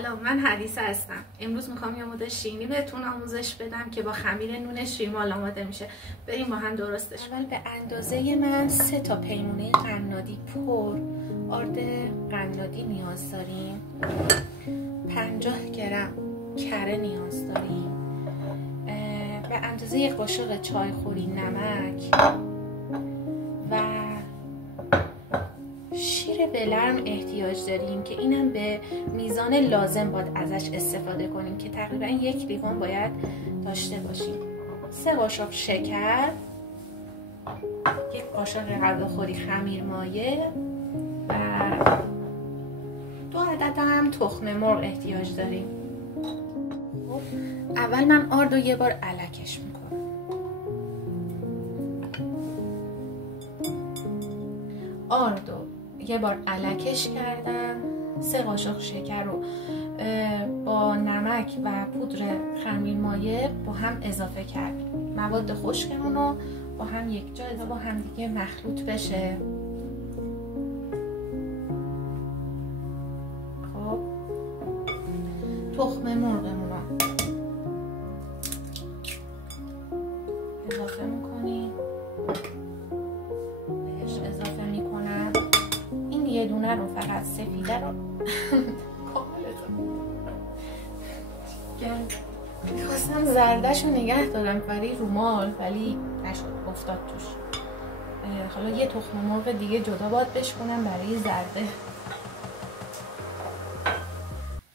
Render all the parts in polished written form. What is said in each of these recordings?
سلام، من حدیثه هستم. امروز میخوام یه مدل شیرینی بهتون آموزش بدم که با خمیر نون شیرمال آماده میشه. بریم با هم درستش. اول به اندازه من 3 تا پیمونه قنادی پر آرد قنادی نیاز داریم. 50 گرم کره نیاز داریم. به اندازه 1 قاشق چایخوری نمک و شیر بلرم احتیاج داریم که اینم به میزان لازم باید ازش استفاده کنیم که تقریبا 1 لیوان باید داشته باشیم. 3 قاشق شکر، 1 قاشق غذاخوری خمیر مایه و 2 عدد هم تخم مرغ احتیاج داریم. خب اول من آردو یه بار الکش میکنم. آردو یه بار الکش کردم. 3 قاشق شکر رو با نمک و پودر خمیر مایه با هم اضافه کردیم. مواد خشکمون رو با هم یک جا با هم دیگه مخلوط بشه. خب تخم مرغمون رو اضافه میکنیم. بهش اضافه میکنم این یه دونه رو فقط سفیده رو میخواستم زردش رو نگه دارم برای رومال ولی نشد، افتاد توش. حالا یه تخم مرغ دیگه جدا باید بشکنم برای زرده.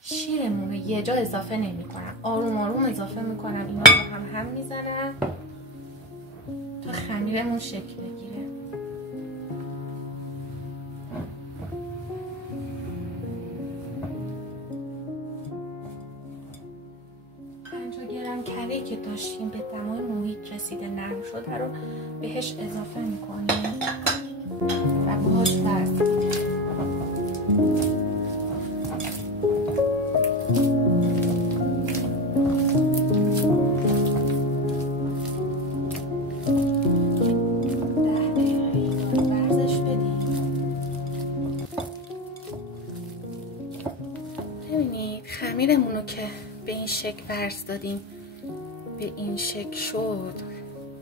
شیرمون رو یه جا اضافه نمی کنم، آروم آروم اضافه میکنم. اینا رو هم میزنم تا خمیرمون شکل بگیره. کره که داشتیم به دمای محیط رسیده نرم شده رو بهش اضافه میکنیم و باز وزن ورزش بدیم. ببینید خمیرمون رو که به این شکل ورز دادیم، به این شکل شد.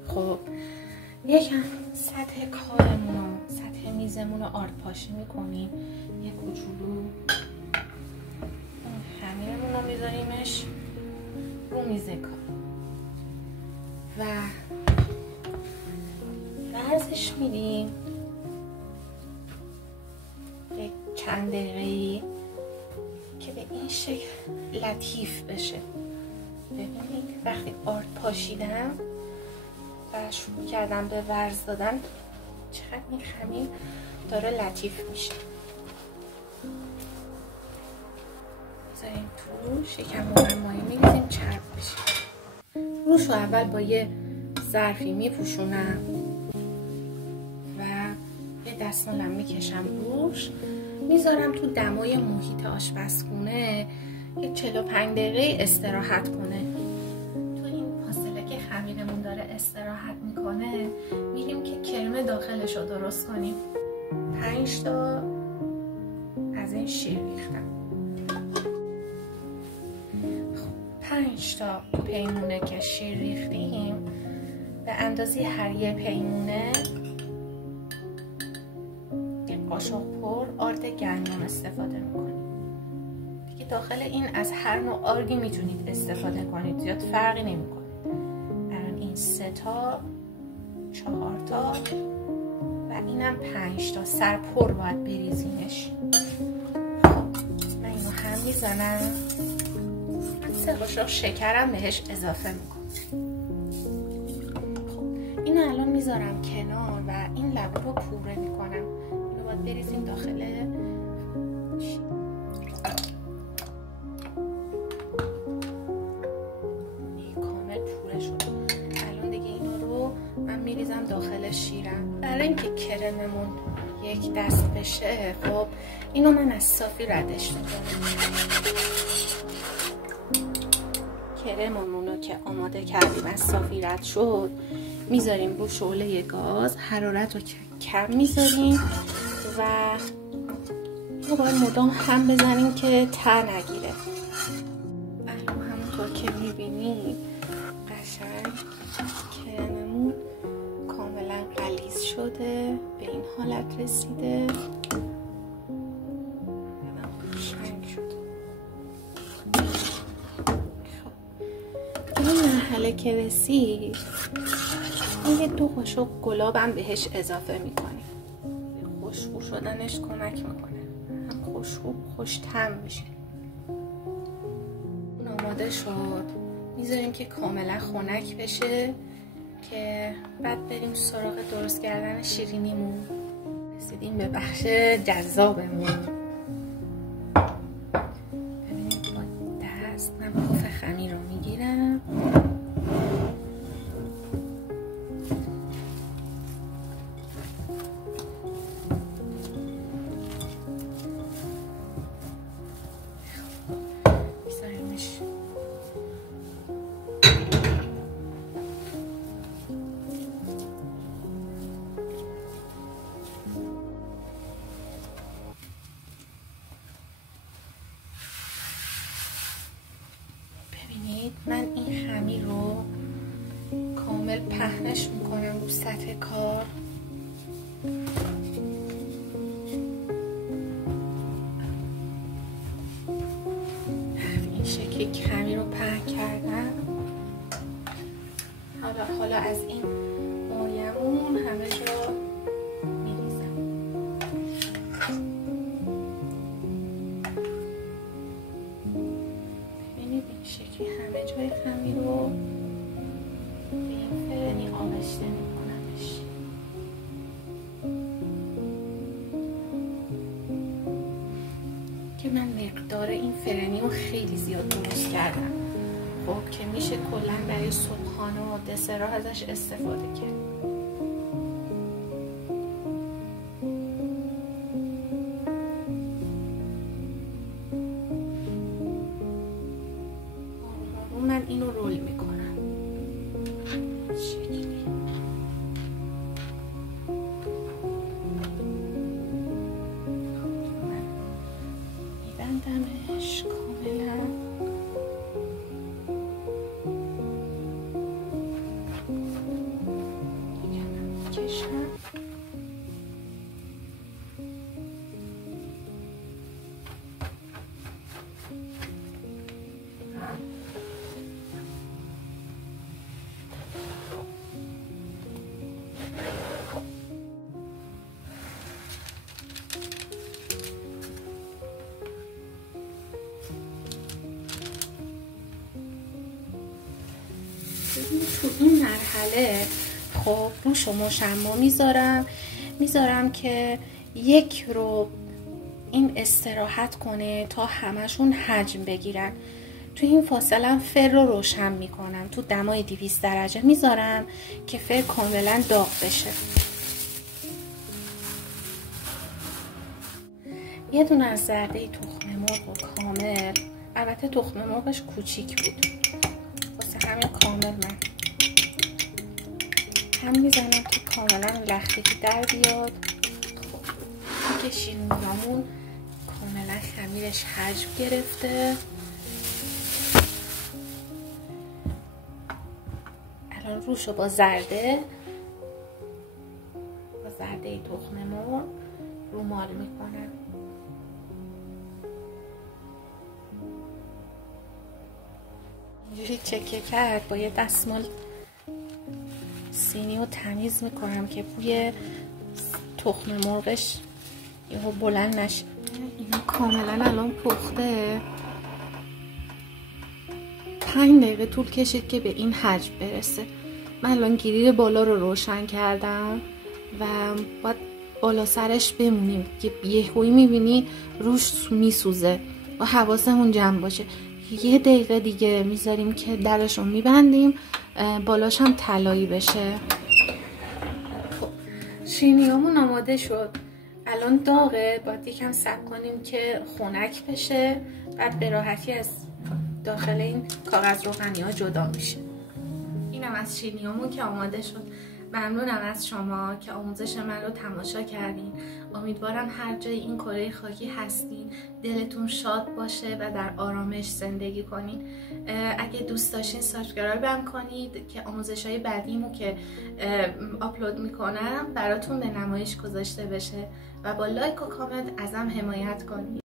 خب یکم سطح کارمون رو، سطح میزمون رو آرد پاشی میکنیم. یه کوچولو خمیرمون رو میذاریمش رو میز کار و ورزش میدیم یک چند دقیقه‌ای که به این شکل لطیف بشه. ببینید وقتی آرد پاشیدم و شروع کردم به ورز دادن چقدر این خمیر داره لطیف میشه. بذاریم توش یکم مایه میریزیم چرب بشه. روش رو اول با یه ظرفی میپوشونم و یه دستمالم میکشم روش، میذارم تو دمای محیط آشپزخونه یه 45 دقیقه استراحت کنه. تو این فاصله که خمیرمون داره استراحت میکنه میریم که کرم داخلش رو درست کنیم. 5 تا از این شیر ریختم. 5 تا پیمونه که شیر ریختیم به اندازه هر یه پیمونه 1 قاشق پر آرد گندم استفاده میکنیم. داخل این از هر نوع آردی میتونید استفاده کنید، زیاد فرقی نمیکنه. الان این 3 تا 4 تا و اینم 5 تا سرپر باید بریزینش. من اینو هم میزنم. 3 قاشق شکرم بهش اضافه میکنم. خب اینو الان میذارم کنار و این لبو رو پوره میکنم. اینو باید بریزیم داخل میریزم داخل شیرم برای اینکه کرممون یک دست بشه. خب اینو من از صافی ردش میکنم. کرممون رو که آماده کردیم از صافی رد شد میذاریم رو شعله گاز، حرارت رو کم میذاریم و ما باید مدام هم بزنیم که ته نگیره. همونطور که میبینی قشنگ کرممون کاملا غلیظ شده، به این حالت رسیده. قشنگ شد. این مرحله که رسید یه 2 قاشق گلاب هم بهش اضافه میکنیم. خوشبو شدنش کمک میکنه، هم خوشبو خوش طعم میشه. اون آماده شد، میذاریم که کاملا خنک بشه که بعد بریم سراغ درست کردن شیرینیمون. رسیدیم به بخش جذابمون. ببینید با دست من پف خمیر رو میگیرم، من این خمیر رو کامل پهنش میکنم رو سطح کار. این شکلی خمیر رو پهن کردم. حالا از این مایمون همه جا میریزم. ببینید این شکلی همه جای خمیر رو به این فرنی آغشته میکنمش. که من مقدار این فرنی رو خیلی زیاد درست کردم، خب که میشه کلا برای صبحانه و دسرها ازش استفاده کرد. من اینو رول میکنم شکلی. من میبندمش کاملا. کشم تو این مرحله خب روش و مشما میذارم که 1 رو این استراحت کنه تا همشون حجم بگیرن. تو این فاصله هم فر رو روشن میکنم، تو دمای 200 درجه میذارم که فر کاملا داغ بشه. یه دونه از زرده تخم مرغ و کامل، البته تخم مرغش کوچیک بود واسه همین کامل من هم میزنم که کاملا لختگی در بیاد. خب که شیرینیامون کاملا خمیرش حجم گرفته. الان روشو با زرده تخم مرغ رومال میکنم. اینجوری چکه کرد با یه دستمال سینی رو تمیز میکنم که بوی تخم مرغش یهو بلند نشه. این کاملا الان پخته. 5 دقیقه طول کشید که به این حجم برسه. من الان گریل بالا رو روشن کردم و باید بالا سرش بمونیم که یهویی میبینی روش میسوزه و حواسمون جمع باشه. 1 دقیقه دیگه میذاریم که درش رو میبندیم، بالاش هم طلایی بشه. خب شیرینیامون آماده شد. الان داغه، باید یکم صبر کنیم که خنک بشه، بعد به راحتی از داخل این کاغذ روغنی ها جدا میشه. اینم از شیرینیامون که آماده شد. ممنونم از شما که آموزش من رو تماشا کردین. امیدوارم هر جای این کره خاکی هستین دلتون شاد باشه و در آرامش زندگی کنین. اگه دوست داشتین سابسکرایبم کنید که آموزش‌های بعدیمو که آپلود میکنم براتون به نمایش گذاشته بشه و با لایک و کامنت ازم حمایت کنید.